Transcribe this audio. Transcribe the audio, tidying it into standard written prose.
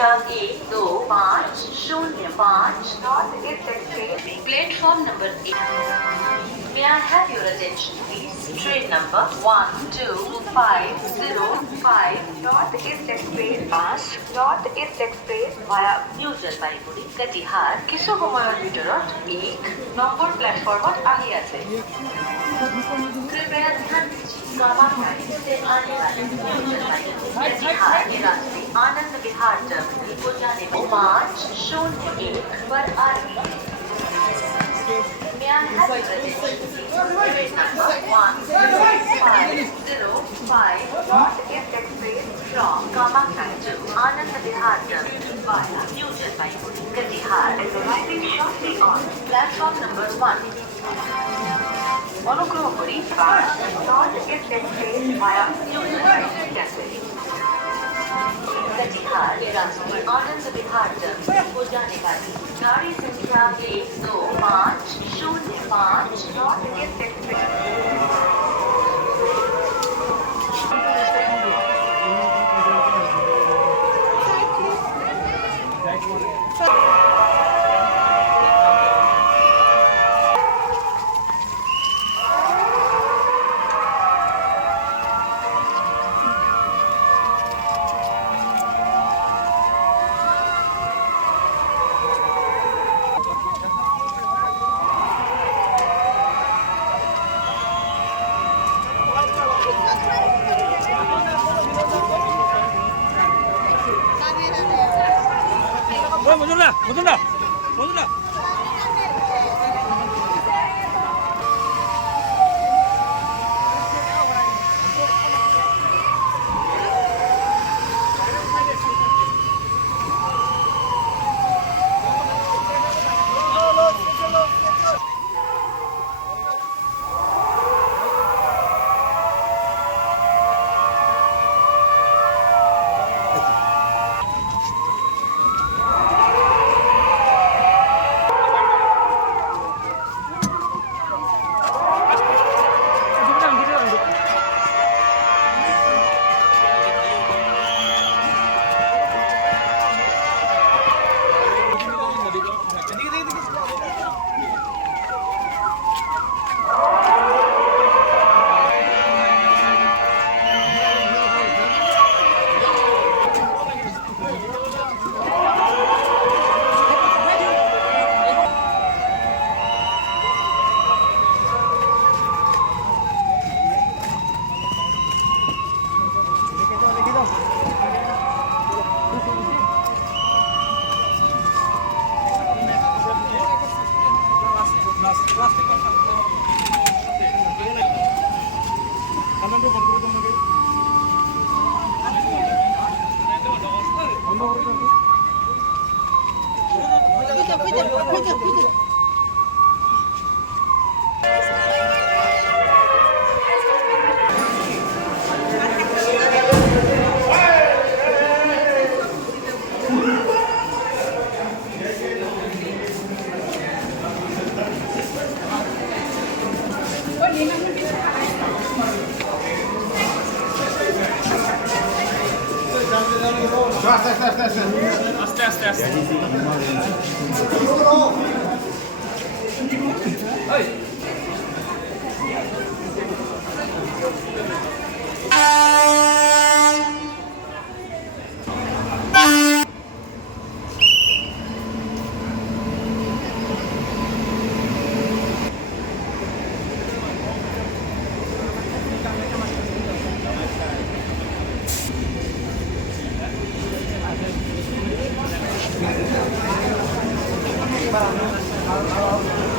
संख्या 12505 North East Express, platform number 8. May I have your attention, please? Train number 12505 North East Express bus North East Express via New Jalpaiguri Katihar কিছু সময়ৰ ভিতৰত 1 number প্লেটফৰ্মত আহি আছে। कृपया ध्यान दीजिए कामाख्या से आने वाले न्यू जलपाईगुड़ी कटिहार रास्ते आनंद विहार टर्मिनल को जाने में 501 पर आ रही है। May I have your attention, please? Train number 10505 North East Express from Kamakya to Anand Vihar Terminal via New Jalpaiguri Katihar is arriving shortly on platform number 1. অনুগ্রহ করি বাস North East Express via New Jalpaiguri टेम्पल कटिहार रास्ते आनंद विहार terminal को जाने वाली गाड़ी संख्या 12505 नॉर्थ ईस्ट एक्सप्रेस। মজুরা আস্তে Para